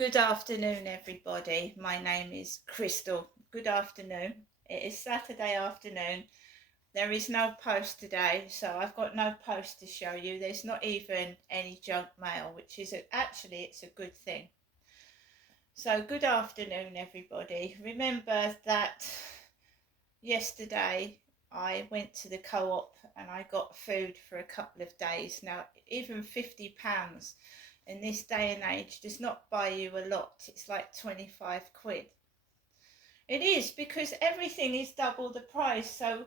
Good afternoon, everybody. My name is Crystal. Good afternoon. It is Saturday afternoon. There is no post today, so I've got no post to show you. There's not even any junk mail, which is actually it's a good thing. So good afternoon, everybody. Remember that yesterday I went to the co-op and I got food for a couple of days. Now, even £50 in this day and age does not buy you a lot. It's like 25 quid. It is, because everything is double the price. So,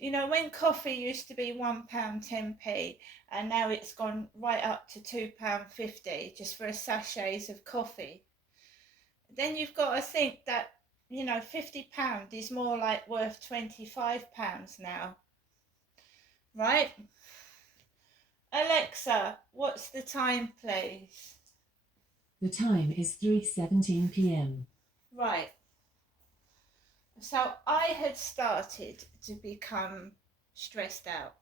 you know, when coffee used to be £1 10p and now it's gone right up to £2.50 just for a sachets of coffee, then you've got to think that, you know, £50 is more like worth £25 now, right? Alexa, what's the time, please? The time is 3:17 p.m. Right. So I had started to become stressed out.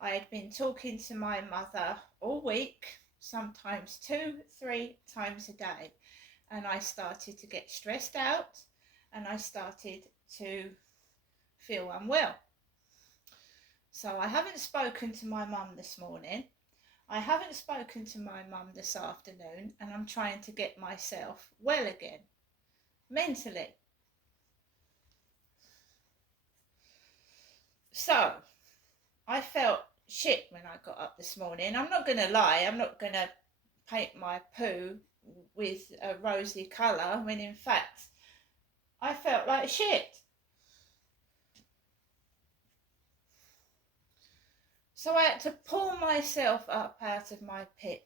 I had been talking to my mother all week, sometimes 2-3 times a day, and I started to get stressed out and I started to feel unwell. So I haven't spoken to my mum this morning. I haven't spoken to my mum this afternoon, and I'm trying to get myself well again, mentally. So I felt shit when I got up this morning. I'm not going to lie, I'm not going to paint my poo with a rosy colour when in fact I felt like shit. So I had to pull myself up out of my pit.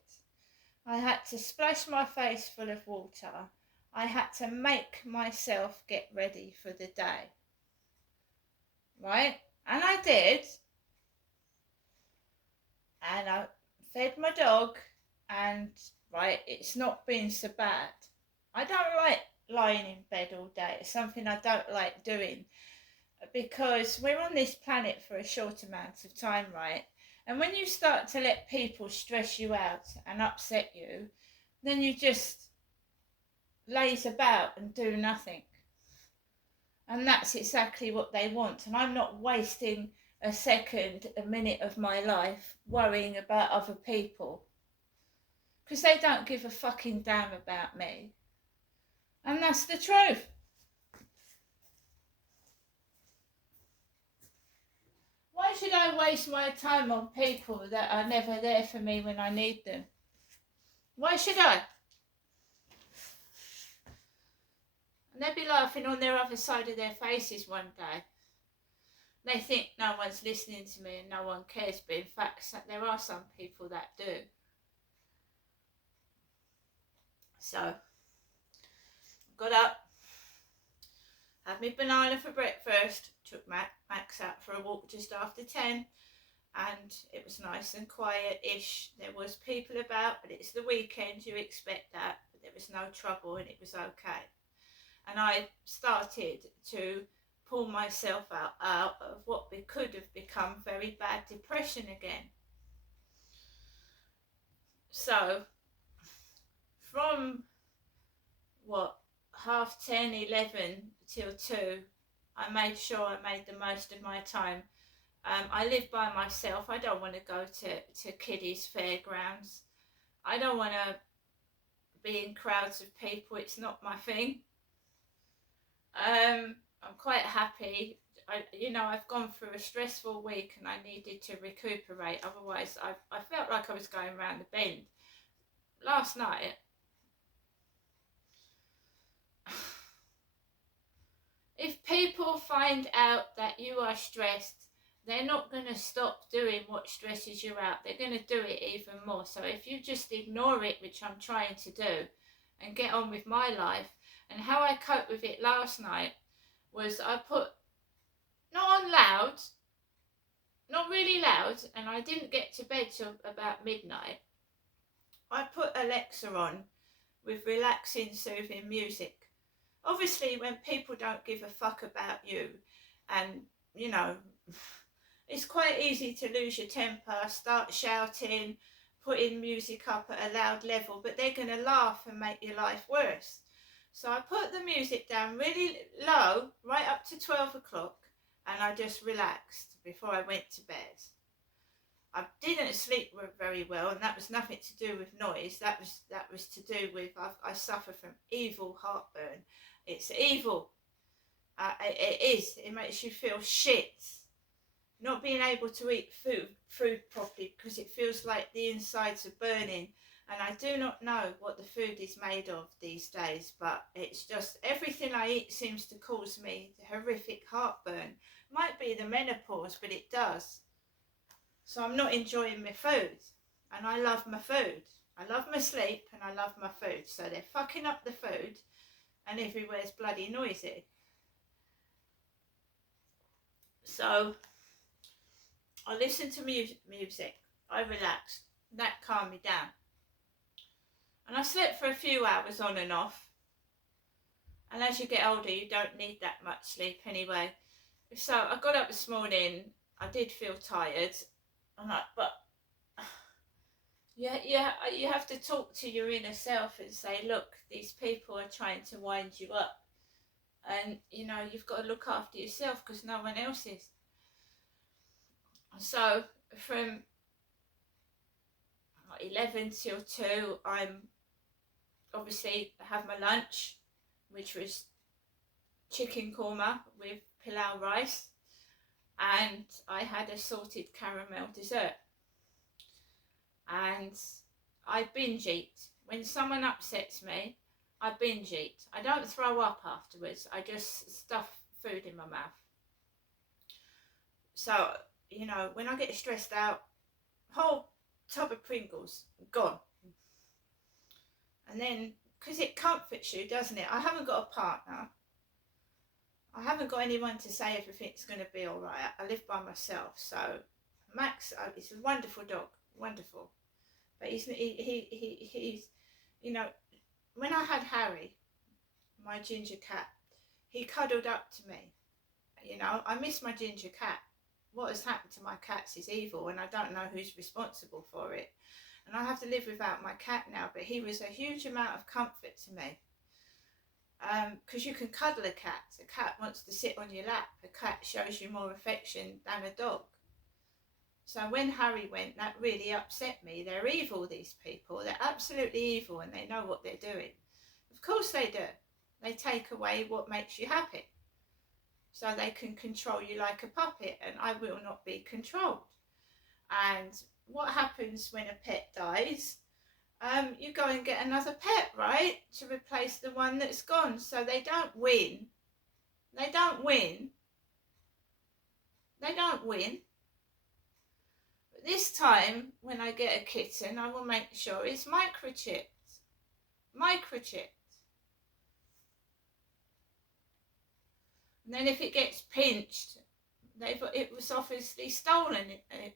I had to splash my face full of water. I had to make myself get ready for the day. Right? And I did. And I fed my dog, and right, it's not been so bad. I don't like lying in bed all day. It's something I don't like doing, because we're on this planet for a short amount of time, right? And when you start to let people stress you out and upset you, then you just laze about and do nothing. And that's exactly what they want. And I'm not wasting a second, a minute of my life worrying about other people, because they don't give a fucking damn about me. And that's the truth. Why should I waste my time on people that are never there for me when I need them? Why should I? And they'll be laughing on their other side of their faces one day. They think no one's listening to me and no one cares, but in fact there are some people that do. So, got up, had my banana for breakfast, took Max out for a walk just after 10, and it was nice and quiet-ish. There was people about, but it's the weekend, you expect that, but there was no trouble and it was okay. And I started to pull myself out of what could have become very bad depression again. So from 10:30, 11 till 2, I made sure I made the most of my time. I live by myself. I don't want to go to kiddies fairgrounds. I don't want to be in crowds of people. It's not my thing. I'm quite happy. I've gone through a stressful week and I needed to recuperate. Otherwise, I felt like I was going around the bend. Last night, if people find out that you are stressed, they're not going to stop doing what stresses you out. They're going to do it even more. So if you just ignore it, which I'm trying to do, and get on with my life, and how I coped with it last night was I put, not on loud, not really loud, and I didn't get to bed till about midnight. I put Alexa on with relaxing, soothing music. Obviously, when people don't give a fuck about you, and, it's quite easy to lose your temper, start shouting, putting music up at a loud level, but they're going to laugh and make your life worse. So I put the music down really low, right up to 12 o'clock, and I just relaxed before I went to bed. I didn't sleep very well, and that was nothing to do with noise. That was to do with I suffer from evil heartburn. It's evil. It is. It makes you feel shit. Not being able to eat food properly because it feels like the insides are burning. And I do not know what the food is made of these days, but it's just everything I eat seems to cause me horrific heartburn. Might be the menopause, but it does. So I'm not enjoying my food, and I love my food. I love my sleep and I love my food. So they're fucking up the food, and everywhere's bloody noisy. So I listened to music. I relaxed. That calmed me down. And I slept for a few hours on and off. And as you get older, you don't need that much sleep anyway. So I got up this morning. I did feel tired. But you have to talk to your inner self and say, look, these people are trying to wind you up. And, you've got to look after yourself because no one else is. So from 11 till 2, I'm obviously have my lunch, which was chicken korma with pilau rice, and I had a salted caramel dessert. And I binge eat. When someone upsets me, I binge eat. I don't throw up afterwards. I just stuff food in my mouth. So, when I get stressed out, whole tub of Pringles, gone. And then, because it comforts you, doesn't it? I haven't got a partner. I haven't got anyone to say everything's going to be all right. I live by myself. So, Max, he's a wonderful dog. Wonderful. But he's when I had Harry, my ginger cat, he cuddled up to me. I miss my ginger cat. What has happened to my cats is evil, and I don't know who's responsible for it. And I have to live without my cat now, but he was a huge amount of comfort to me. Because you can cuddle a cat. A cat wants to sit on your lap. A cat shows you more affection than a dog. So when Harry went, that really upset me. They're evil, these people. They're absolutely evil, and they know what they're doing. Of course they do. They take away what makes you happy. So they can control you like a puppet, and I will not be controlled. And what happens when a pet dies? You go and get another pet, right? To replace the one that's gone. So they don't win. They don't win. They don't win. But this time, when I get a kitten, I will make sure it's microchipped. Microchipped. And then if it gets pinched, it was obviously stolen,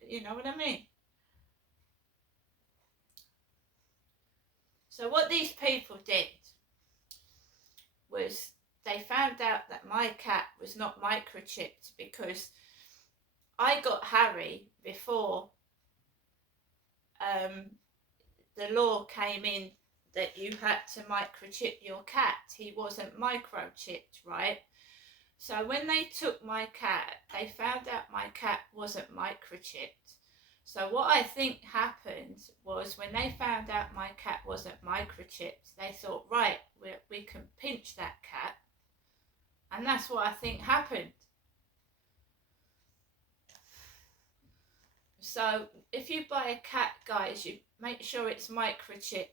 you know what I mean? So what these people did was they found out that my cat was not microchipped because I got Harry before the law came in that you had to microchip your cat. He wasn't microchipped, right? So when they took my cat, they found out my cat wasn't microchipped. So what I think happened was when they found out my cat wasn't microchipped, they thought, right, we can pinch that cat. And that's what I think happened. So if you buy a cat, guys, you make sure it's microchipped.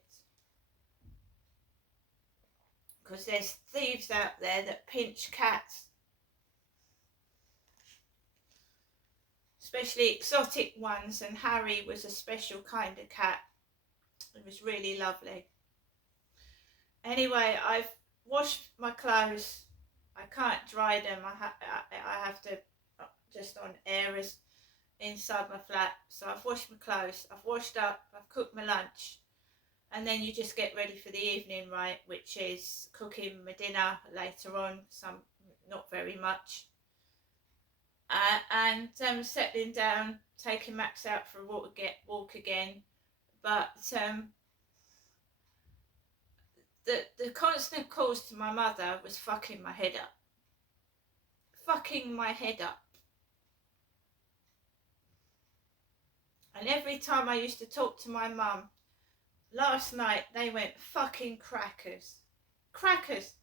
Because there's thieves out there that pinch cats. Especially exotic ones, and Harry was a special kind of cat. It was really lovely. Anyway, I've washed my clothes. I can't dry them. I have to just on air inside my flat. So I've washed my clothes. I've washed up. I've cooked my lunch. And then you just get ready for the evening, right? Which is cooking my dinner later on. Not very much. And settling down, taking Max out for a walk again. But the constant calls to my mother was fucking my head up. Fucking my head up. And every time I used to talk to my mum, last night they went fucking crackers. Crackers.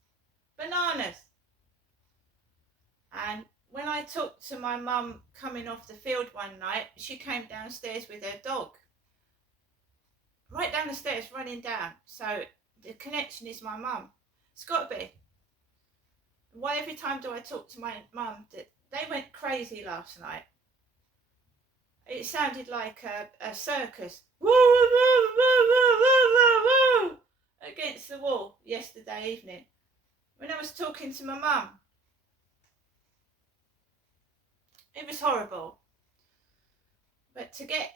Bananas. And when I talked to my mum coming off the field one night, she came downstairs with her dog. Right down the stairs, running down. So the connection is my mum. It's got to be. Why every time do I talk to my mum? They went crazy last night. It sounded like a circus. Woo, woo, woo, woo, woo, woo, woo, against the wall yesterday evening when I was talking to my mum. It was horrible. But to get,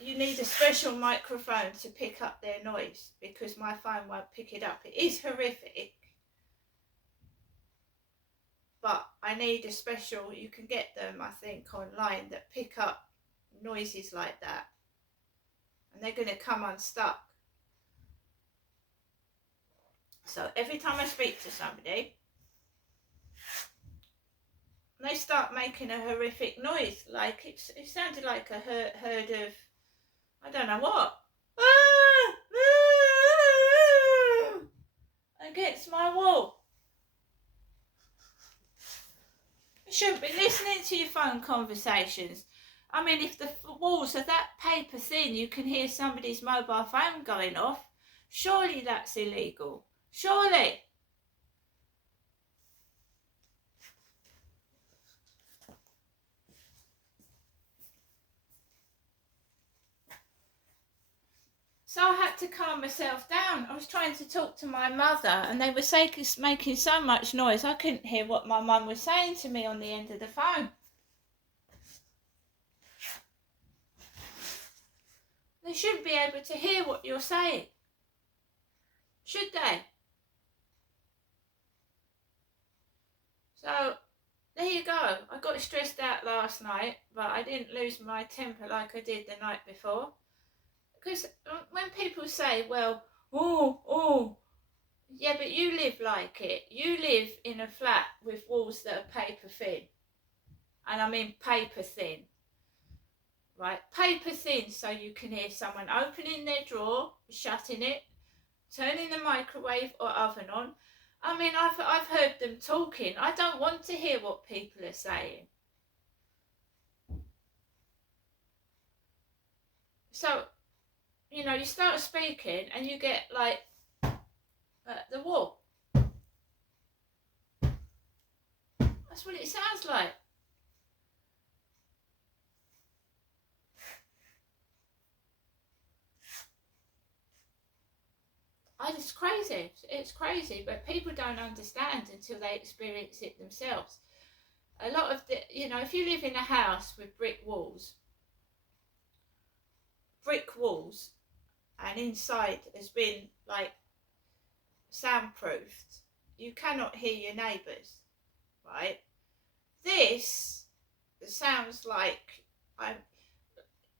you need a special microphone to pick up their noise because my phone won't pick it up. It is horrific. But I need a special, you can get them, I think, online that pick up noises like that. And they're going to come unstuck. So every time I speak to somebody, they start making a horrific noise. Like it sounded like a herd of, I don't know what. Against my wall. You shouldn't be listening to your phone conversations. I mean, if the walls are that paper thin, you can hear somebody's mobile phone going off. Surely that's illegal. Surely. So I had to calm myself down. I was trying to talk to my mother and they were making so much noise I couldn't hear what my mum was saying to me on the end of the phone. They shouldn't be able to hear what you're saying. Should they? So there you go. I got stressed out last night, but I didn't lose my temper like I did the night before. Because when people say, well, yeah, but you live like it. You live in a flat with walls that are paper thin. And I mean paper thin. Right? Paper thin so you can hear someone opening their drawer, shutting it, turning the microwave or oven on. I mean, I've heard them talking. I don't want to hear what people are saying. So, you know, you start speaking and you get like the wall. That's what it sounds like. It's crazy. It's crazy, but people don't understand until they experience it themselves. A lot of you know, if you live in a house with brick walls, and inside has been like soundproofed, you cannot hear your neighbours, right? This sounds like I'm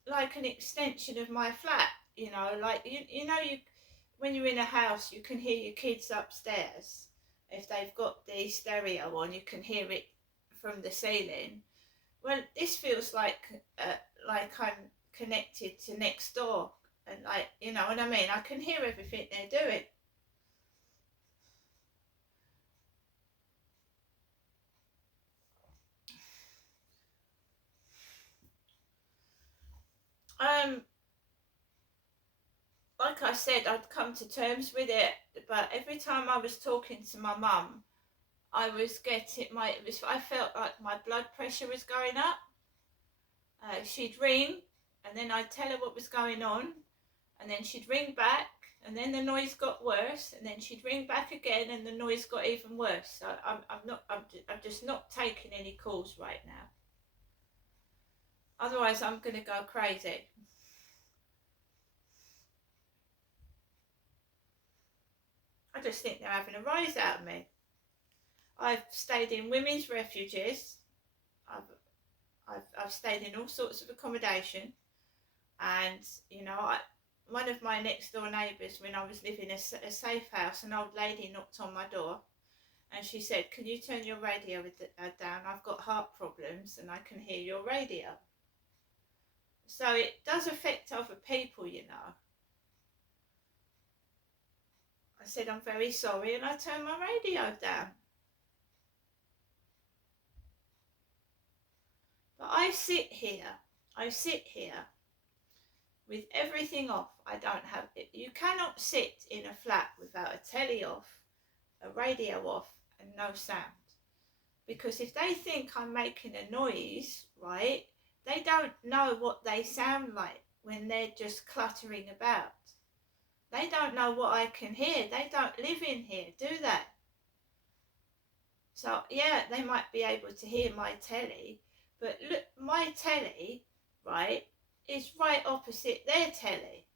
like an extension of my flat, you know, like you know, when you're in a house you can hear your kids upstairs. If they've got the stereo on, you can hear it from the ceiling. Well, this feels like I'm connected to next door, and like, you know what I mean, I can hear everything they're doing. Like I said, I'd come to terms with it, but every time I was talking to my mum, I was getting I felt like my blood pressure was going up. She'd ring, and then I'd tell her what was going on, and then she'd ring back, and then the noise got worse, and then she'd ring back again, and the noise got even worse. So I'm just not taking any calls right now. Otherwise, I'm going to go crazy. I just think they're having a rise out of me. I've stayed in women's refuges. I've stayed in all sorts of accommodation. And, you know, one of my next door neighbours, when I was living in a safe house, an old lady knocked on my door and she said, can you turn your radio down? I've got heart problems and I can hear your radio. So it does affect other people, you know. I said, I'm very sorry, and I turned my radio down. But I sit here with everything off. I don't have it. You cannot sit in a flat without a telly off, a radio off, and no sound. Because if they think I'm making a noise, right, they don't know what they sound like when they're just cluttering about. They don't know what I can hear. They don't live in here, do they? So, yeah, they might be able to hear my telly, but look, my telly, right, is right opposite their telly.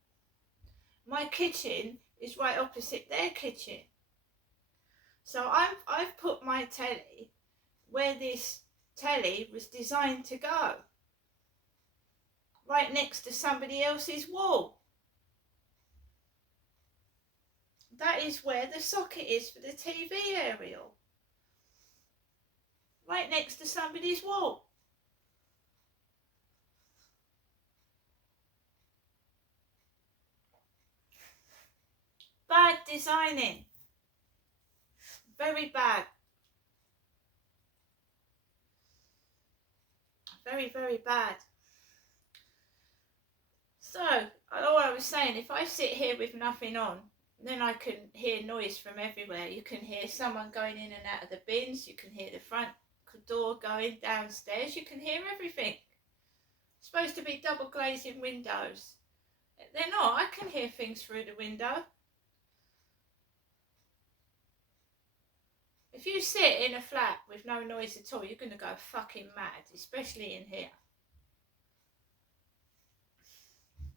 My kitchen is right opposite their kitchen. So I've put my telly where this telly was designed to go, right next to somebody else's wall. That is where the socket is for the TV aerial, right next to somebody's wall. Bad designing, very bad. Very, very bad. So, all I was saying, if I sit here with nothing on, then I can hear noise from everywhere. You can hear someone going in and out of the bins. You can hear the front door going downstairs. You can hear everything. It's supposed to be double glazing windows. They're not. I can hear things through the window. If you sit in a flat with no noise at all, you're going to go fucking mad, especially in here.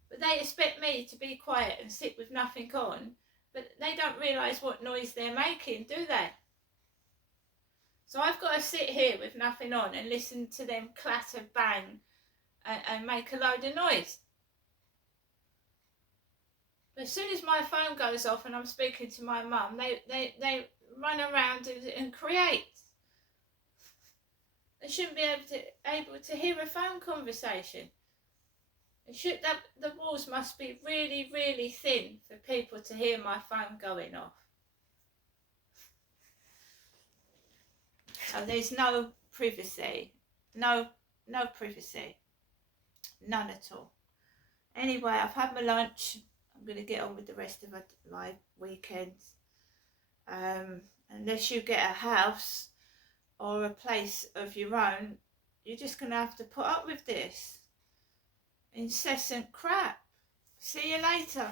But they expect me to be quiet and sit with nothing on, but they don't realise what noise they're making, do they? So I've got to sit here with nothing on and listen to them clatter, bang, and make a load of noise. But as soon as my phone goes off and I'm speaking to my mum, they run around and create. They shouldn't be able to hear a phone conversation. The walls must be really, really thin for people to hear my phone going off. So there's no privacy. No privacy. None at all. Anyway, I've had my lunch. I'm going to get on with the rest of my weekends. Unless you get a house or a place of your own, you're just going to have to put up with this incessant crap. See you later.